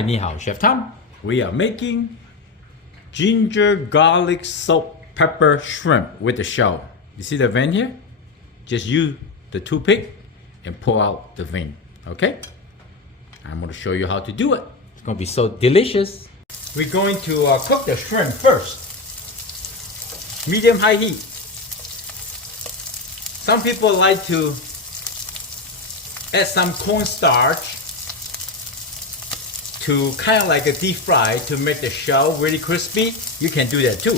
你好, Chef Tom. We are making ginger garlic salt pepper shrimp with the shell. You see the vein here? Just use the toothpick and pull out the vein. Okay? I'm going to show you how to do it. It's going to be so delicious. We're going to cook the shrimp first. Medium high heat. Some people like to add some cornstarch to kind of like a deep fry to make the shell really crispy. You can do that too.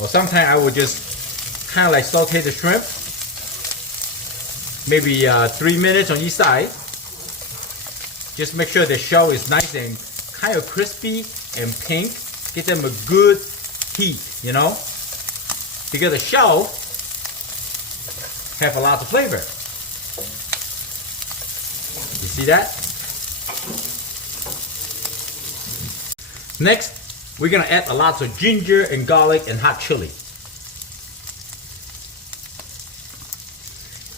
Or sometimes I would just kind of like saute the shrimp. Maybe 3 minutes on each side. Just make sure the shell is nice and kind of crispy and pink. Get them a good heat, you know? Because the shell have a lot of flavor. You see that? Next, we're gonna add a lot of ginger and garlic and hot chili.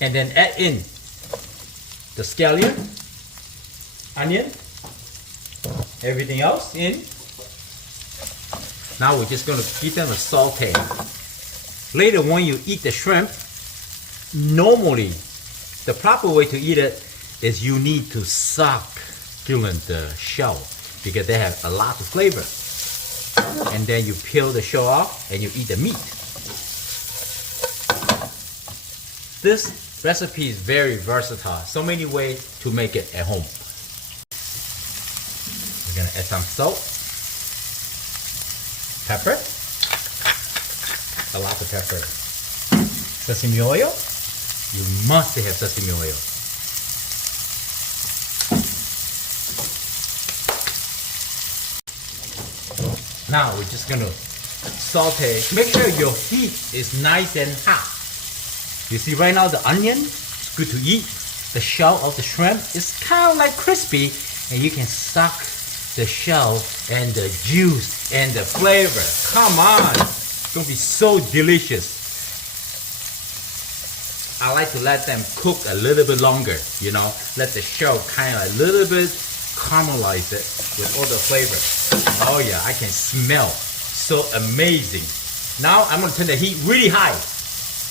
And then add in the scallion, onion, everything else in. Now we're just gonna give them a saute. Later when you eat the shrimp, normally the proper way to eat it is you need to suck during the shell because they have a lot of flavor. And then you peel the shell off and you eat the meat. This recipe is very versatile. So many ways to make it at home. We're gonna add some salt, pepper, a lot of pepper, sesame oil. You must have sesame oil. Now we're just gonna saute. Make sure your heat is nice and hot. You see right now the onion is good to eat. The shell of the shrimp is kind of like crispy and you can suck the shell and the juice and the flavor. Come on, it's gonna be so delicious. I like to let them cook a little bit longer, you know, let the shell kind of a little bit caramelize it with all the flavor. Oh yeah, I can smell. So amazing. Now I'm gonna turn the heat really high.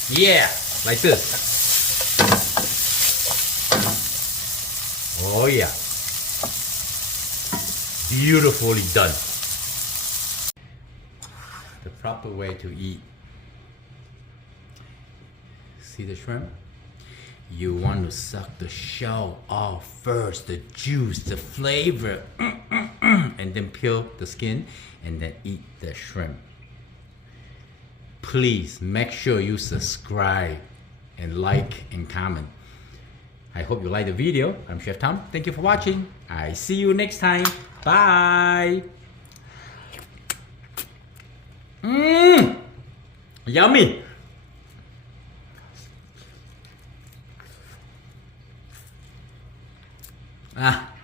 Yeah, like this. Oh yeah. Beautifully done. The proper way to eat. See the shrimp? You want to suck the shell off first, the juice, the flavor, and then peel the skin and then eat the shrimp. Please make sure you subscribe and like and comment. I hope you like the video. I'm Chef Tom. Thank you for watching. I see you next time. Bye. Yummy. Ah.